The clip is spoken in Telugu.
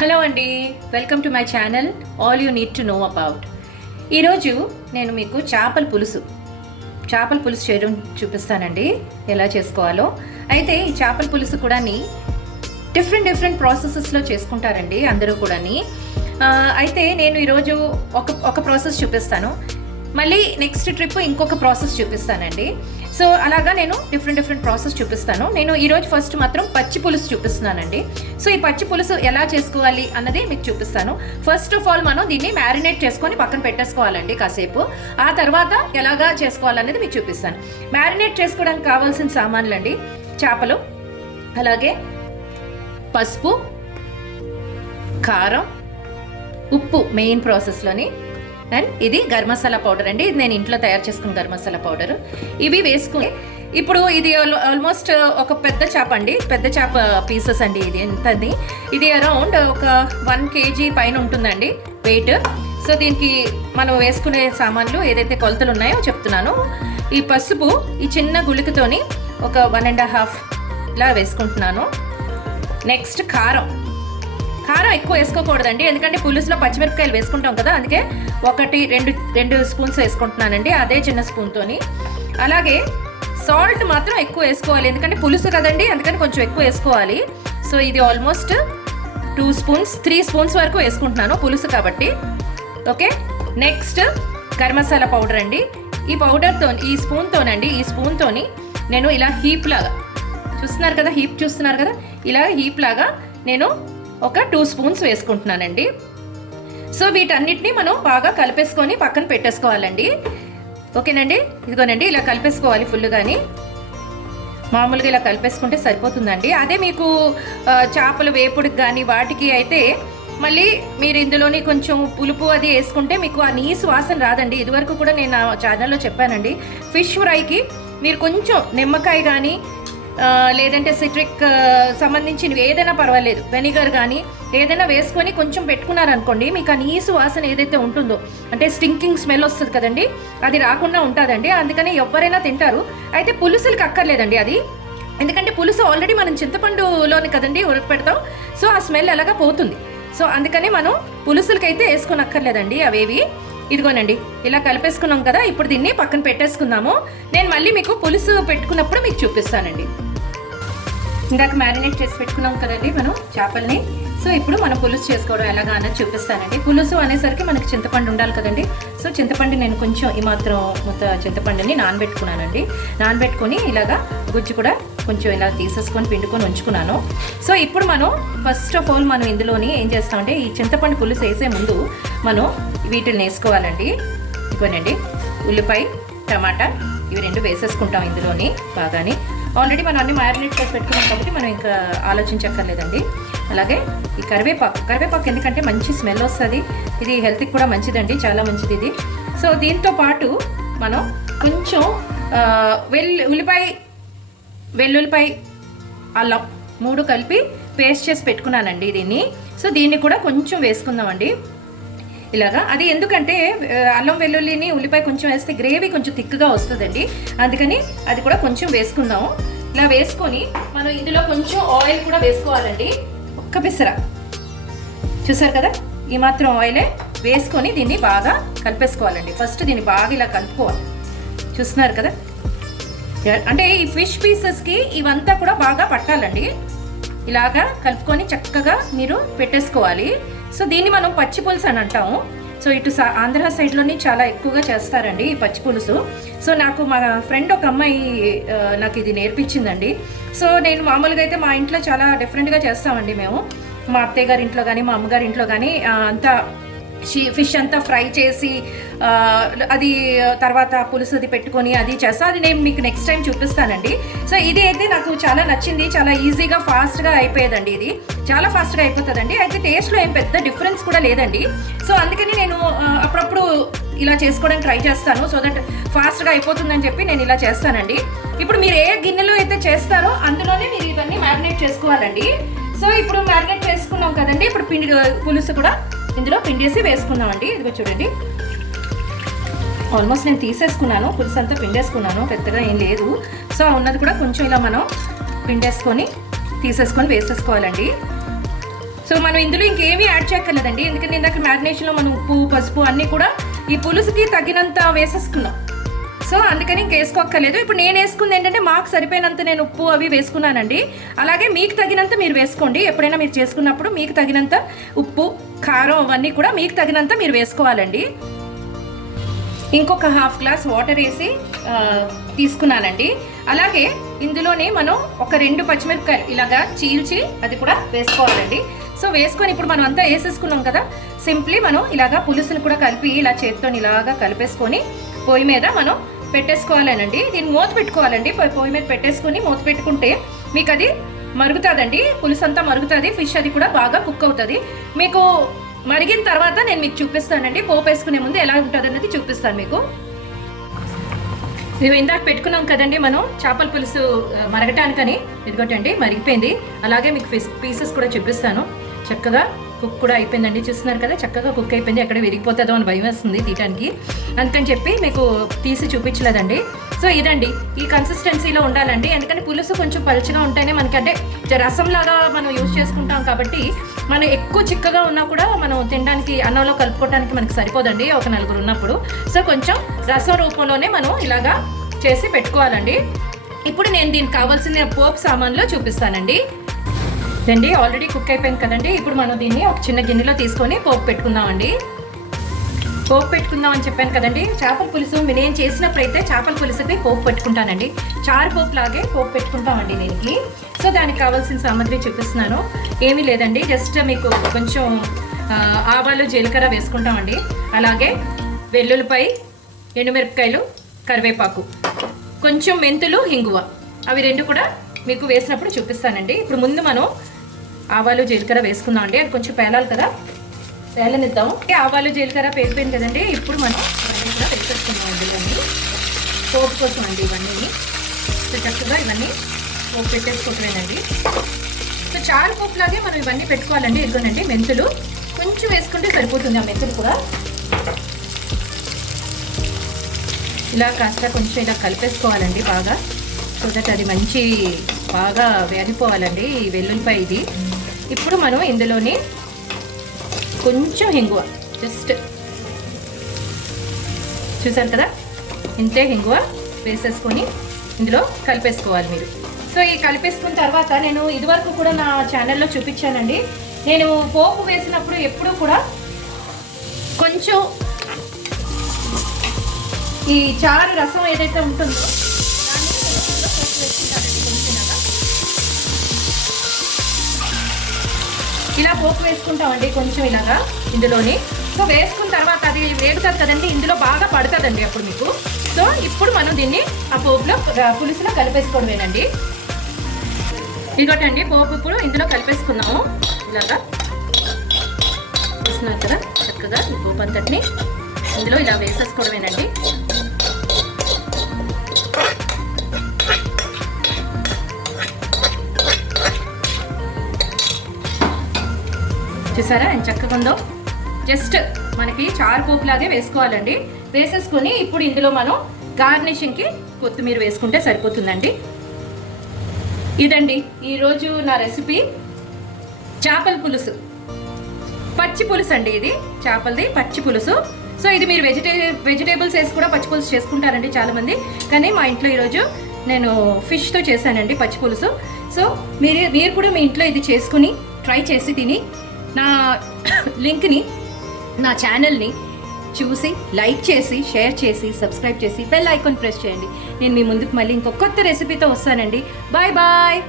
హలో అండి, welcome to my channel all you need to know about. ఈరోజు నేను మీకు చేపల పులుసు చేయడం చూపిస్తానండి, ఎలా చేసుకోవాలో. అయితే ఈ చేపల పులుసు కూడా డిఫరెంట్ ప్రాసెసెస్లో చేసుకుంటారండి అందరూ కూడా. అయితే నేను ఈరోజు ఒక ప్రాసెస్ చూపిస్తాను, మళ్ళీ నెక్స్ట్ ట్రిప్ ఇంకొక ప్రాసెస్ చూపిస్తానండి. సో అలాగా నేను డిఫరెంట్ ప్రాసెస్ చూపిస్తాను. నేను ఈరోజు ఫస్ట్ మాత్రం పచ్చి పులుసు చూపిస్తున్నానండి. సో ఈ పచ్చి పులుసు ఎలా చేసుకోవాలి అన్నది మీకు చూపిస్తాను. ఫస్ట్ ఆఫ్ ఆల్ మనం దీన్ని మ్యారినేట్ చేసుకొని పక్కన పెట్టేసుకోవాలండి కాసేపు. ఆ తర్వాత ఎలాగా చేసుకోవాలనేది మీకు చూపిస్తాను. మ్యారినేట్ చేసుకోవడానికి కావాల్సిన సామాన్లు అండి: చేపలు, అలాగే పసుపు, కారం, ఉప్పు మెయిన్ ప్రాసెస్లోని, అండ్ ఇది గరం మసాలా పౌడర్ అండి. ఇది నేను ఇంట్లో తయారు చేసుకున్న గరం మసాలా పౌడర్. ఇవి వేసుకుని ఇప్పుడు ఇది ఆల్మోస్ట్ ఒక పెద్ద చేప అండి, పెద్ద చేప పీసెస్ అండి. ఇది ఎంతది, ఇది అరౌండ్ ఒక 1 kg పైన ఉంటుందండి వెయిట్. సో దీనికి మనం వేసుకునే సామాన్లు ఏదైతే కొలతలు ఉన్నాయో చెప్తున్నాను. ఈ పసుపు ఈ చిన్న గుళికతోని ఒక 1.5 ఇలా వేసుకుంటున్నాను. నెక్స్ట్ కారం ఎక్కువ వేసుకోకూడదండి, ఎందుకంటే పులుసులో పచ్చిమిరపకాయలు వేసుకుంటాం కదా, అందుకే 1-2 స్పూన్స్ వేసుకుంటున్నానండి, అదే చిన్న స్పూన్తోని. అలాగే సాల్ట్ మాత్రం ఎక్కువ వేసుకోవాలి, ఎందుకంటే పులుసు కదండి, అందుకని కొంచెం ఎక్కువ వేసుకోవాలి. సో ఇది ఆల్మోస్ట్ 3 స్పూన్స్ వరకు వేసుకుంటున్నాను పులుసు కాబట్టి. Okay, next garam masala powder అండి. ఈ పౌడర్తో ఈ స్పూన్తోని నేను ఇలా హీప్ లాగా చూస్తున్నారు కదా, ఇలా హీప్ లాగా నేను ఒక 2 స్పూన్స్ వేసుకుంటున్నానండి. సో వీటన్నిటిని మనం బాగా కలిపేసుకొని పక్కన పెట్టేసుకోవాలండి. ఓకేనండి, ఇదిగోనండి ఇలా కలిపేసుకోవాలి ఫుల్గాని. మామూలుగా ఇలా కలిపేసుకుంటే సరిపోతుందండి. అదే మీకు చేపలు వేపుడికి కానీ వాటికి అయితే మళ్ళీ మీరు ఇందులోని కొంచెం పులుపు అది వేసుకుంటే మీకు ఆ నీసు వాసన రాదండి. ఇదివరకు కూడా నేను నా ఛానల్లో చెప్పానండి, ఫిష్ ఫ్రైకి మీరు కొంచెం నిమ్మకాయ కానీ లేదంటే సిట్రిక్ సంబంధించినవి ఏదైనా పర్వాలేదు, వెనిగర్ కానీ ఏదైనా వేసుకొని కొంచెం పెట్టుకున్నారనుకోండి, మీకు ఆ నీసు వాసన ఏదైతే ఉంటుందో, అంటే స్టింకింగ్ స్మెల్ వస్తుంది కదండి, అది రాకుండా ఉంటుందండి. అందుకని ఎవరైనా తింటారు. అయితే పులుసులకి అక్కర్లేదండి అది, ఎందుకంటే పులుసు ఆల్రెడీ మనం చింతపండులోని కదండి ఉడకపెడతాం. సో ఆ స్మెల్ ఎలాగా పోతుంది. సో అందుకని మనం పులుసులకైతే వేసుకొని అక్కర్లేదండి అవేవి. ఇదిగోనండి ఇలా కలిపేసుకున్నాం కదా, ఇప్పుడు దీన్ని పక్కన పెట్టేసుకుందాము. నేను మళ్ళీ మీకు పులుసు పెట్టుకున్నప్పుడు మీకు చూపిస్తానండి. ఇందాక మ్యారినేట్ చేసి పెట్టుకున్నాం కదండి మనం చేపల్ని. సో ఇప్పుడు మనం పులుసు చేసుకోవడం ఎలాగా అన్నది చూపిస్తానండి. పులుసు అనేసరికి మనకి చింతపండు ఉండాలి కదండి. సో చింతపండు నేను కొంచెం ఈ మాత్రం చింతపండుని నానబెట్టుకొని ఇలాగా గుజ్జు కూడా కొంచెం ఇలా తీసేసుకొని పిండుకొని ఉంచుకున్నాను. సో ఇప్పుడు మనం ఫస్ట్ ఆఫ్ ఆల్ మనం ఇందులోని ఏం చేస్తామంటే, ఈ చింతపండు పులుసు వేసే ముందు మనం వీటిని వేసుకోవాలండి. ఇవ్వనండి, ఉల్లిపాయ, టమాటా ఇవి 2 వేసేసుకుంటాం ఇందులోని బాగాని. ఆల్రెడీ మనం అన్ని మ్యారినేట్ చేసి పెట్టుకున్నాం కాబట్టి మనం ఇంకా ఆలోచించక్కర్లేదండి. అలాగే ఈ కరివేపాకు ఎందుకంటే మంచి స్మెల్ వస్తుంది, ఇది హెల్త్కి కూడా మంచిదండి, చాలా మంచిది ఇది. సో దీంతో పాటు మనం కొంచెం వెల్లుల్లిపాయ, అల్లం 3 కలిపి పేస్ట్ చేసి పెట్టుకున్నానండి దీన్ని. సో దీన్ని కూడా కొంచెం వేసుకుందామండి ఇలాగా. అది ఎందుకంటే అల్లం వెల్లుల్లిని ఉల్లిపాయ కొంచెం వేస్తే గ్రేవీ కొంచెం థిక్గా వస్తుందండి, అందుకని అది కూడా కొంచెం వేసుకుందాము. ఇలా వేసుకొని మనం ఇందులో కొంచెం ఆయిల్ కూడా వేసుకోవాలండి, ఒక్క పిసర. చూసారు కదా, ఈ మాత్రం ఆయిలే వేసుకొని దీన్ని బాగా కలిపేసుకోవాలండి. ఫస్ట్ దీన్ని బాగా ఇలా కలుపుకోవాలి. చూస్తున్నారు కదా, అంటే ఈ ఫిష్ పీసెస్కి ఇవంతా కూడా బాగా పట్టాలండి. ఇలాగా కలుపుకొని చక్కగా మీరు పెట్టేసుకోవాలి. సో దీన్ని మనం పచ్చి పులుసు అని అంటాము. సో ఇటు ఆంధ్ర సైడ్లోని చాలా ఎక్కువగా చేస్తారండి ఈ పచ్చి పులుసు. సో నాకు మా ఫ్రెండ్ ఒక అమ్మాయి నాకు ఇది నేర్పించిందండి. సో నేను మామూలుగా అయితే మా ఇంట్లో చాలా డిఫరెంట్గా చేస్తామండి మేము. మా అత్తయ్య గారి ఇంట్లో కానీ మా అమ్మగారి ఇంట్లో కానీ అంతా ఫిష్ అంతా ఫ్రై చేసి అది తర్వాత పులుసు అది పెట్టుకొని అది చేస్తా. అది నేను మీకు నెక్స్ట్ టైం చూపిస్తానండి. సో ఇది అయితే నాకు చాలా నచ్చింది, చాలా ఈజీగా ఫాస్ట్గా అయిపోయేదండి. ఇది చాలా ఫాస్ట్గా అయిపోతుందండి. అయితే టేస్ట్లో ఏం పెద్ద డిఫరెన్స్ కూడా లేదండి. సో అందుకని నేను అప్పుడప్పుడు ఇలా చేసుకోవడానికి ట్రై చేస్తాను, సో దట్ ఫాస్ట్గా అయిపోతుందని చెప్పి నేను ఇలా చేస్తానండి. ఇప్పుడు మీరు ఏ గిన్నెలో అయితే చేస్తారో అందులోనే మీరు ఇవన్నీ మ్యారినేట్ చేసుకోవాలండి. సో ఇప్పుడు మ్యారినేట్ చేసుకున్నాం కదండి, ఇప్పుడు పులుసు కూడా ఇందులో పిండేసి వేసుకున్నామండి. ఇదిగో చూడండి, ఆల్మోస్ట్ నేను తీసేసుకున్నాను, పులుసు అంతా పిండేసుకున్నాను, పెద్దగా ఏం లేదు. సో ఉన్నది కూడా కొంచెం ఇలా మనం పిండేసుకొని తీసేసుకొని వేసేసుకోవాలండి. సో మనం ఇందులో ఇంకేమీ యాడ్ చేయక్కర్లేదండి, ఎందుకంటే ఇందాక మ్యారినేషన్లో మనం ఉప్పు పసుపు అన్నీ కూడా ఈ పులుసుకి తగినంత వేసేసుకున్నాం. సో అందుకని ఇంక వేసుకోక్కర్లేదు. ఇప్పుడు నేను వేసుకుంది ఏంటంటే మాకు సరిపోయినంత నేను ఉప్పు అవి వేసుకున్నానండి. అలాగే మీకు తగినంత మీరు వేసుకోండి. ఎప్పుడైనా మీరు చేసుకున్నప్పుడు మీకు తగినంత ఉప్పు కారం అవన్నీ కూడా మీకు తగినంత మీరు వేసుకోవాలండి. ఇంకొక హాఫ్ గ్లాస్ వాటర్ వేసి తీసుకున్నానండి. అలాగే ఇందులోనే మనం ఒక 2 పచ్చిమిరపకాయలు ఇలాగా చీల్చి అది కూడా వేసుకోవాలండి. సో వేసుకొని ఇప్పుడు మనం అంతా వేసేసుకున్నాం కదా, సింప్లీ మనం ఇలాగా పులుసుని కూడా కలిపి ఇలా చేతితో ఇలాగా కలిపేసుకొని పొయ్యి మీద మనం పెట్టేసుకోవాలేనండి. దీన్ని మూత పెట్టుకోవాలండి. పొయ్యి మీద పెట్టేసుకొని మూత పెట్టుకుంటే మీకు అది మరుగుతుందండి, పులుసు అంతా మరుగుతుంది, ఫిష్ అది కూడా బాగా కుక్ అవుతుంది. మీకు మరిగిన తర్వాత నేను మీకు చూపిస్తానండి, పోపు వేసుకునే ముందు ఎలా ఉంటుంది అనేది చూపిస్తాను మీకు. మేము ఇందాక పెట్టుకున్నాం కదండి మనం చేపల పులుసు మరగటానికని, ఇదిగోటండి మరిగిపోయింది. అలాగే మీకు పీసెస్ కూడా చూపిస్తాను. చక్కగా కుక్ కూడా అయిపోయిందండి, చూస్తున్నారు కదా చక్కగా కుక్ అయిపోయింది. ఎక్కడ విరిగిపోతుందో అని భయం వేస్తుంది తీయడానికి, అందుకని చెప్పి మీకు తీసి చూపించలేదండి. సో ఇదండి, ఈ కన్సిస్టెన్సీలో ఉండాలండి. ఎందుకంటే పులుసు కొంచెం పలుచగా ఉంటేనే మనకంటే రసంలాగా మనం యూజ్ చేసుకుంటాం కాబట్టి మనం ఎక్కువ చిక్కగా ఉన్నా కూడా మనం తినడానికి అన్నంలో కలుపుకోవడానికి మనకి సరిపోదండి ఒక 4 ఉన్నప్పుడు. సో కొంచెం రసం రూపంలోనే మనం ఇలాగా చేసి పెట్టుకోవాలండి. ఇప్పుడు నేను దీనికి కావాల్సిన పోపు సామాన్లు చూపిస్తానండి. అండి ఆల్రెడీ కుక్ అయిపోయింది కదండి. ఇప్పుడు మనం దీన్ని ఒక చిన్న గిన్నెలో తీసుకొని పోపు పెట్టుకుందామండి. పోపు పెట్టుకుందాం అని చెప్పాను కదండి. చేపల పులుసు నేను చేసినప్పుడు అయితే చేపల పులుసుకి పోపు పెట్టుకుంటానండి. చారు పోపు లాగే పోపు పెట్టుకుంటామండి దీనికి. సో దానికి కావాల్సిన సామాగ్రి చూపిస్తున్నాను. ఏమీ లేదండి, జస్ట్ మీకు కొంచెం ఆవాలు జీలకర్ర వేసుకుంటామండి. అలాగే వెల్లుల్లిపాయ, ఎండుమిరపకాయలు, కరివేపాకు, కొంచెం మెంతులు, ఇంగువ, అవి 2 కూడా మీకు వేసినప్పుడు చూపిస్తానండి. ఇప్పుడు ముందు మనం ఆవాలు జీలకర్ర వేసుకుందాం అండి. అది కొంచెం పేలాలి కదా, పేలనిద్దాం. ఆవాలు జీలకర్ర పేలిపోయింది కదండి. ఇప్పుడు మనం ఇవన్నీ కూడా వేసేసుకుందాం ఇవన్నీ పోపు కోసం అండి. ఇవన్నీ చక్కగా ఇవన్నీ పోపు పెట్టేసుకోవట్లేనండి. సో చారు పోపు లాగే మనం ఇవన్నీ పెట్టుకోవాలండి. ఇదిగోనండి మెంతులు కొంచెం వేసుకుంటే సరిపోతుంది. ఆ మెంతులు కూడా ఇలా కాస్త కొంచెం ఇలా కలిపేసుకోవాలండి బాగా, సో దట్ అది మంచి బాగా వేగిపోవాలండి ఈ వెల్లుల్లిపాయ ఇది. ఇప్పుడు మనం ఇందులోని కొంచెం హింగువ, జస్ట్ చూసారు కదా ఇంతే హింగువ వేసేసుకొని ఇందులో కలిపేసుకోవాలి మీరు. సో ఈ కలిపేసుకున్న తర్వాత నేను ఇదివరకు కూడా నా ఛానల్లో చూపించానండి. నేను పోపు వేసినప్పుడు ఎప్పుడూ కూడా కొంచెం ఈ చారు రసం ఏదైతే ఉంటుందో దాన్ని పోపు వేసుకుంటానండి. కొంచెం ఇలా పోపు వేసుకుంటామండి కొంచెం ఇలాగా ఇందులోని. సో వేసుకున్న తర్వాత అది వేగుతుంది కదండి, ఇందులో బాగా పడుతుందండి అప్పుడు మీకు. సో ఇప్పుడు మనం దీన్ని ఆ పోపులో పులుసులో కలిపేసుకోవడమేనండి. ఇదిగోటండి పోపు ఇప్పుడు ఇందులో కలిపేసుకున్నాము. ఇలాగా వేస్తున్నారు కదా చక్కగా ఈ పోపు అంతటిని ఇందులో ఇలా వేసేసుకోవడమేనండి. చూసారా ఎంత చక్కగా ఉందో. జస్ట్ మనకి చారు పోపు లాగే వేసుకోవాలండి. వేసేసుకొని ఇప్పుడు ఇందులో మనం గార్నిషింగ్కి కొత్తిమీర వేసుకుంటే సరిపోతుందండి. ఇదండి ఈరోజు నా రెసిపీ చేపల పులుసు, పచ్చి పులుసు అండి. ఇది చేపలది పచ్చి పులుసు. సో ఇది మీరు వెజిటేబుల్స్ వేసి కూడా పచ్చి పులుసు చేసుకుంటారండి చాలామంది, కానీ మా ఇంట్లో ఈరోజు నేను ఫిష్తో చేశానండి పచ్చి పులుసు. సో మీరు కూడా మీ ఇంట్లో ఇది చేసుకుని ట్రై చేసి తిని నా లింక్ని నా ఛానల్ని చూసి లైక్ చేసి షేర్ చేసి సబ్స్క్రైబ్ చేసి బెల్ ఐకాన్ ప్రెస్ చేయండి. నేను మీ ముందుకు మళ్ళీ ఇంకొక కొత్త రెసిపీతో వస్తానండి. Bye bye.